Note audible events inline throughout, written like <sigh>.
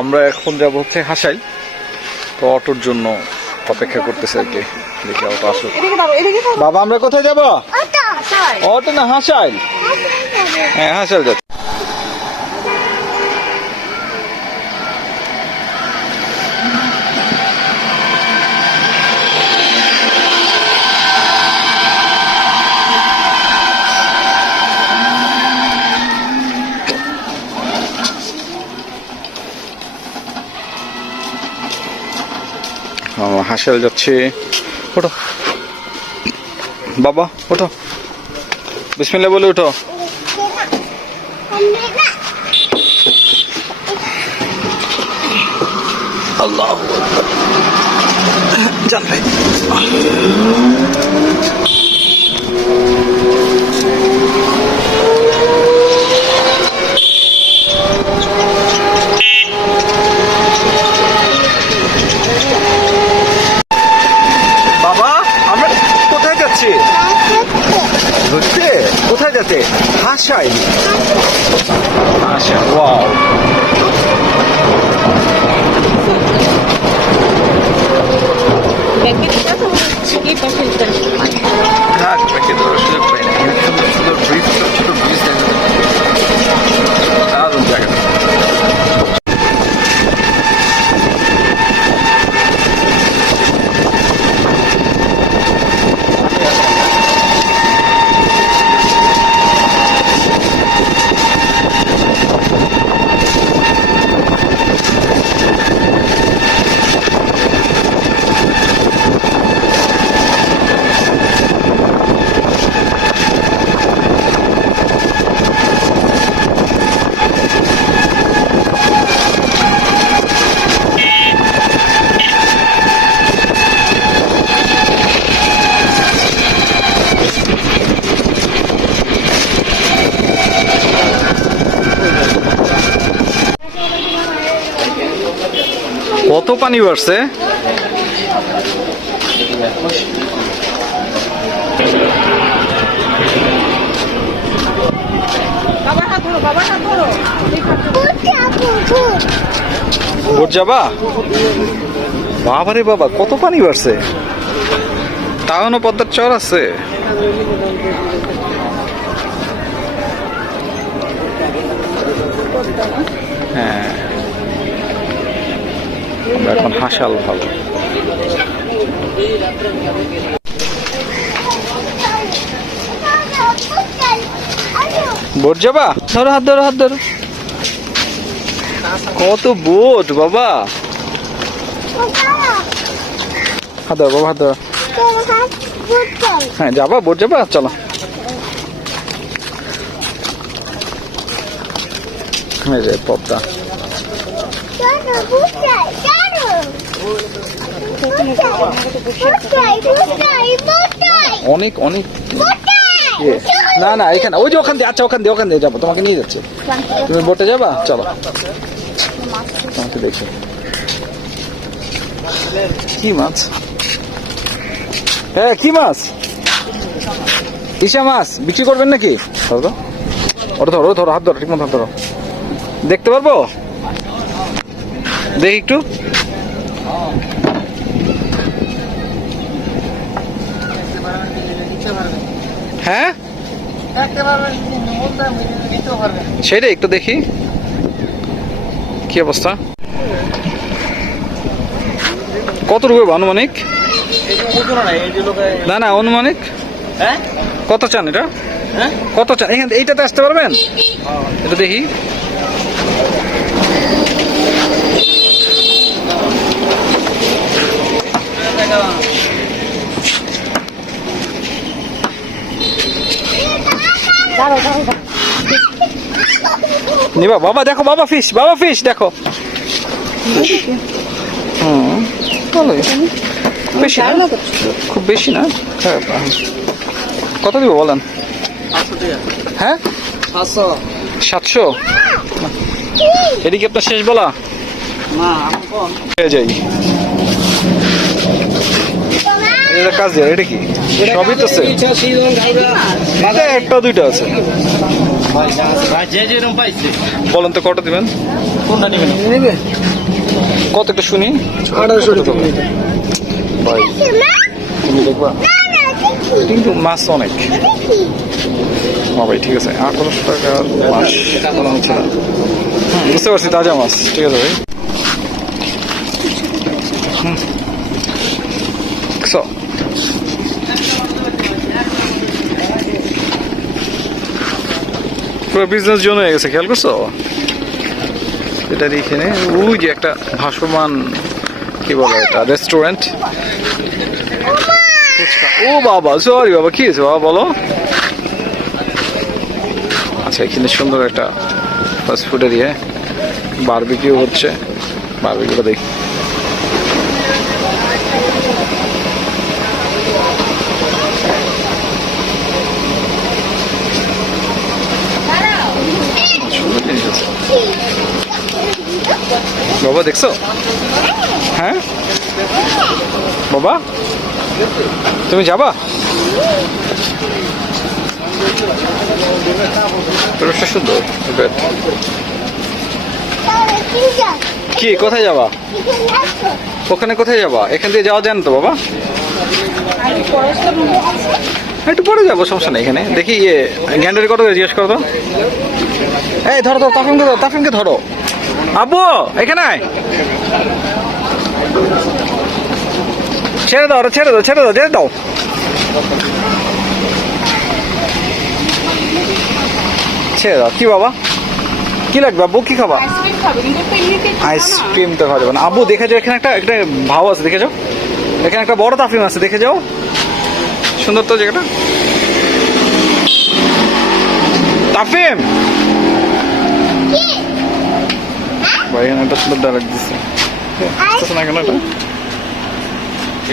আমরা এখন যাব হচ্ছে হাসাই। তো অটোর জন্য অপেক্ষা করতেছে আর কি। দেখি অটো আসুক। বাবা আমরা কোথায় যাব? অটো না হাসাইল হ্যাঁ হাসাইল যাচ্ছে। হাসাইল যাচ্ছে। ওঠো। বাবা ওঠো। বিসমিল্লা বলে ওঠো। আল্লাহ জানবে বাবা আমরা কোথায় যাচ্ছি ঘুরতে কোথায় যাচ্ছে হাসাই হাসা ওয়াও ব্যাগে দিতে তো এই পাশে দিতে থাক বাকি তো সুযোগ পাই না এখানে সুন্দর সুন্দর ব্রিজ ছোট ছোট ব্রিজ দেখা যাচ্ছে দারুণ জায়গা কত পানি যাবা? বাবারে বাবা কত পানি বাড়ছে? না পদ্মার চর আছে। হ্যাঁ। আমরা এখন হাসাল ভালো বোট যাবা? ধরো হাত ধরো হাত ধরো। কত বোট বাবা। হাত ধরো বাবা হাত ধরো। হ্যাঁ যাবা বোট যাবা চলো। পদ্মা অনেক অনেক। না না, এখানে, ওই যে ওখান দিয়ে আচ্ছা ওখান দিয়ে ওখান দিয়ে যাব, তোমাকে নিয়ে যাচ্ছে। তুমি বোটে যাবা? চলো। তোমাকে দেখি। কি মাছ? হ্যাঁ কি মাছ? ইসা মাছ, বিক্রি করবেন নাকি? ধরো। ওটা ধরো ধরো, হাত ধরো ঠিক মতো হাত ধরো। দেখতে পারব? দেখি একটু। হ্যাঁ? সেটাই একটু দেখি। কি অবস্থা? কত রুপে আনুমানিক? না না আনুমানিক। হ্যাঁ? কত চান এটা? হ্যাঁ? কত চান? এখান এইটাতে আসতে পারবেন? এটা দেখি। নিবা বাবা দেখো বাবা ফিশ বাবা ফিশ দেখো। হুম ভালোই। বেশি না? খুব বেশি না? খারাপ কত দিব বলেন? হ্যাঁ? সাতশো। এদিকে আপনার শেষ বলা? না হয়ে যাই। এটা কাজ এটা কি? সবই তো same। এটা একটা দুইটা আছে। যে যেরকম পাইছে। বলেন তো কটা দিবেন? কত একটু শুনি? আঠারোশো ভাই তুমি দেখবা কিন্তু মাছ অনেক। হ্যাঁ ভাই ঠিক আছে। আঠারোশো টাকা মাছ। হচ্ছে না বুঝতে পারছি তাজা মাছ। ঠিক আছে ভাই। হুম। পুরো বিজনেস জোন হয়ে গেছে, খেয়াল করছ? এটা এখানে ওই যে একটা ভাসমান, কি বলে এটা রেস্টুরেন্ট ও বাবা সরি বাবা, কি হয়েছে বাবা, বলো? আচ্ছা এখানে সুন্দর একটা ফাস্ট ফুডের ইয়ে বারবিকিউ হচ্ছে। বারবিকিউটা দেখি। বাবা, দেখছ? হ্যাঁ? বাবা? তুমি যাবা? কি, কোথায় যাবা? ওখানে কোথায় যাবা? এখান দিয়ে যাওয়া যায় না তো, বাবা? একটু পরে যাব, সমস্যা নেই এখানে। দেখি ইয়ে গ্যান্ডারি কত জিজ্ঞেস করো তো? এই, ধরো তো তাফিমকে ধরো তাফিমকে ধরো। আব্বু এখানে আয়। ছেড়ে দাও ছেড়ে দাও ছেড়ে দাও যেতে দাও। ছেড়ে দাও কি বাবা? কি লাগবে আব্বু? কি খাবা? আইসক্রিম খাবে আইসক্রিম তো খাওয়া যাবে না। আব্বু দেখে যাও এখানে একটা একটা ভাও আছে দেখে যাও। এখানে একটা বড় তাফিম আছে দেখে যাও। সুন্দর তো জায়গাটা। তাফিম ভাই এখানে একটা সুন্দর ডায়লগ দিচ্ছে না কেন এটা?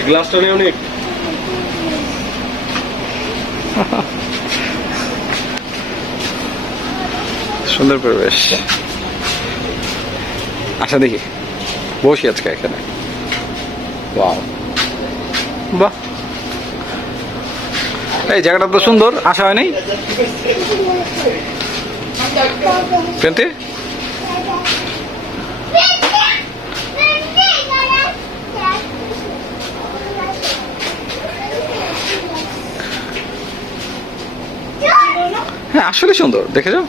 গ্লাসটা নিয়ে অনেক। সুন্দর পরিবেশ। আচ্ছা দেখি। বসি আজকে এখানে। বাহ বাহ। এই জায়গাটা তো সুন্দর আশা হয়নি। পেন্টি হ্যাঁ আসলে সুন্দর, দেখে যাও।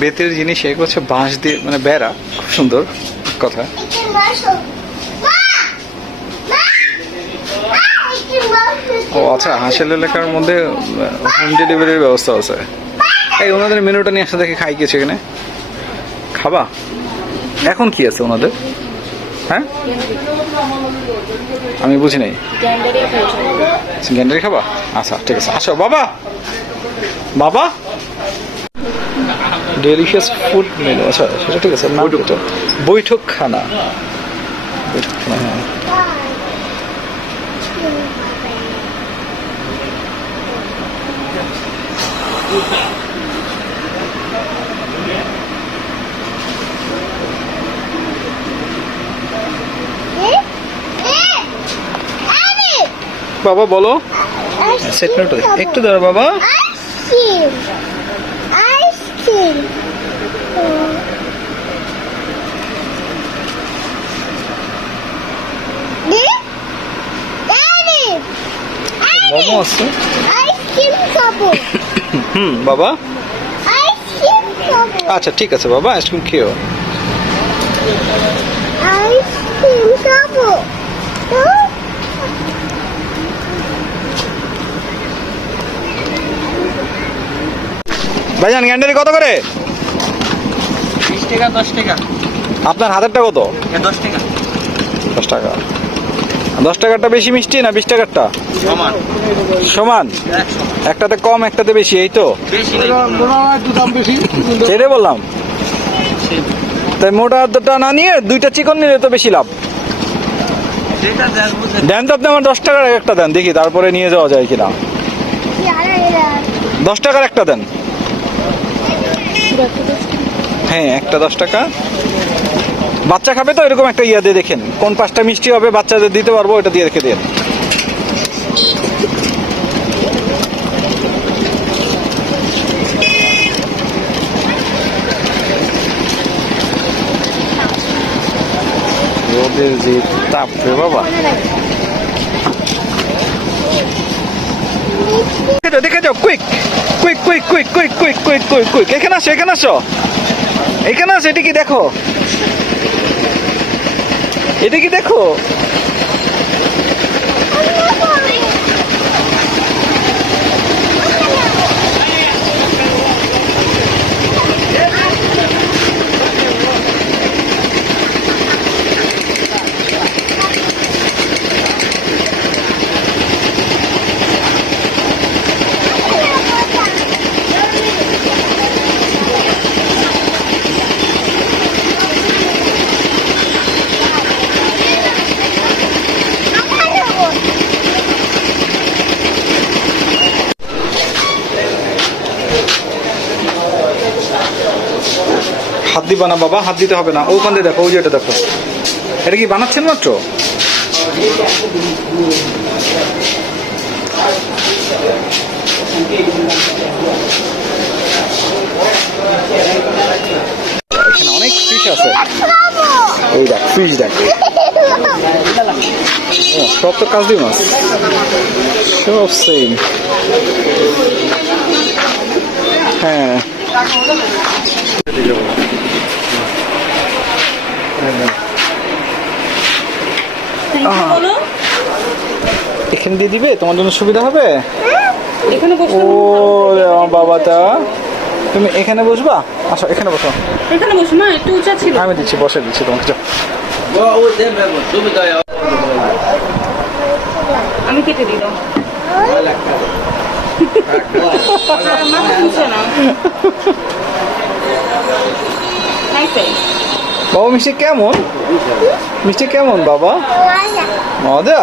বেতের জিনিস এগুলো হচ্ছে বাঁশ দিয়ে মানে বেড়া, খুব সুন্দর কথা। ও আচ্ছা হাসেল এলাকার মধ্যে হোম ডেলিভারির ব্যবস্থা আছে। এই, ওনাদের মেনুটা নিয়ে আসা দেখে খাই গেছে এখানে। খাবা? এখন কি আছে ওনাদের? হ্যাঁ? আমি বুঝি নাই। গ্যান্ডারি খাবা? আচ্ছা ঠিক আছে। আসো বাবা! বাবা! ডেলিশিয়াস ফুড মেনু আচ্ছা সেটা ঠিক আছে নাম তো বৈঠক খানা বৈঠক খানা হ্যাঁ বাবা বলো। সেট একটু দাঁড়া বাবা। Ice-cream. Ice-cream. Daddy. মোমো আছে। আইসক্রিম খাব। হুম বাবা। আইসক্রিম খাব। আচ্ছা ঠিক আছে বাবা আইসক্রিম খেও আইসক্রিম খাব তো ভাইজান গ্যান্ডারি কত করে? বিশ টাকা দশ টাকা। আপনার হাতেরটা কত? দশ টাকা। দশ টাকা। দশ টাকারটা বেশি মিষ্টি না বিশ টাকারটা? সমান। সমান? একটাতে কম একটাতে বেশি এই তো? সেটাই বললাম। তাই মোটা হাতটা না নিয়ে দুইটা চিকন নিলে তো বেশি লাভ। দেন তো আপনি আমার দশ টাকার একটা দেন দেখি তারপরে নিয়ে যাওয়া যায় কিনা। দশ টাকার একটা দেন। হ্যাঁ একটা দশ টাকা। বাচ্চা খাবে তো, এরকম একটা ইয়া দিয়ে দেখেন। কোন পাঁচটা মিষ্টি হবে, বাচ্চাদের দিতে পারব ওটা দিয়ে রেখে দিন। রোদের যে তাপ রে বাবা। দেখে যাও, quick quick quick quick quick quick quick quick quick এখানে আসো এখানে আসো। এখানে আসো এটা কি দেখো? এটা কি দেখো হাত দিবা না বাবা, হাত দিতে হবে না। ওখান দিয়ে দেখো, ওই যে এটা দেখো। এটা কি বানাচ্ছেন মাত্র? এখানে অনেক ফিশ আছে। দেখ দেখ। সব তো সব সেম হ্যাঁ। এখানে দিয়ে দিবে? তোমার জন্য সুবিধা হবে? এখানে ও আমার বাবাটা। তুমি এখানে বসবা? আসো এখানে বসো। এখানে বসো না একটু উঁচা ছিল। আমি দিচ্ছি বসে দিচ্ছি তোমাকে যাও। আমি কেটে <laughs> মাথা মুছে না। <laughs> বাবা, মিষ্টি কেমন? মিষ্টি কেমন বাবা? মজা?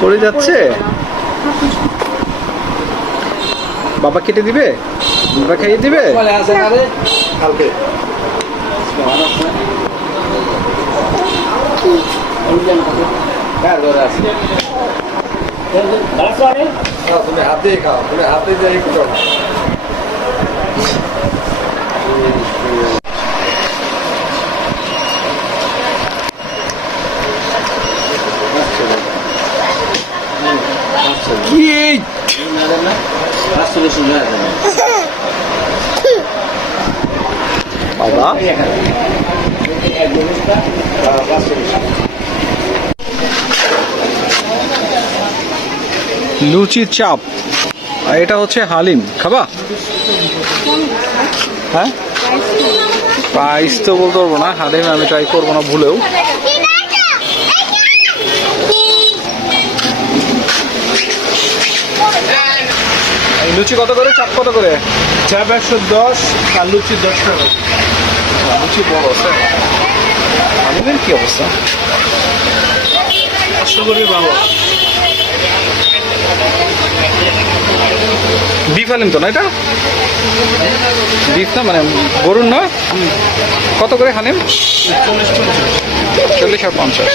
পড়ে যাচ্ছে? বাবা কেটে দিবে? বাবা খাইয়ে দিবে? কালকে। হাতে খাও হাতে যাই খাও এই! বাবা লুচি চাপ। আর এটা হচ্ছে হালিম। খাবা? হ্যাঁ? প্রাইস তো বলতে পারব না। হালিম আমি ট্রাই করব না ভুলেও। এই লুচি কত করে? চাপ কত করে? চাপ একশো দশ আর লুচি দশ টাকা। লুচি বড় আছে। হালিমের কি অবস্থা? পাঁচশো করে বাবা বিফ হালিম তো না এটা বিফ না মানে গরুর নয় কত করে হালিম চল্লিশ আর পঞ্চাশ।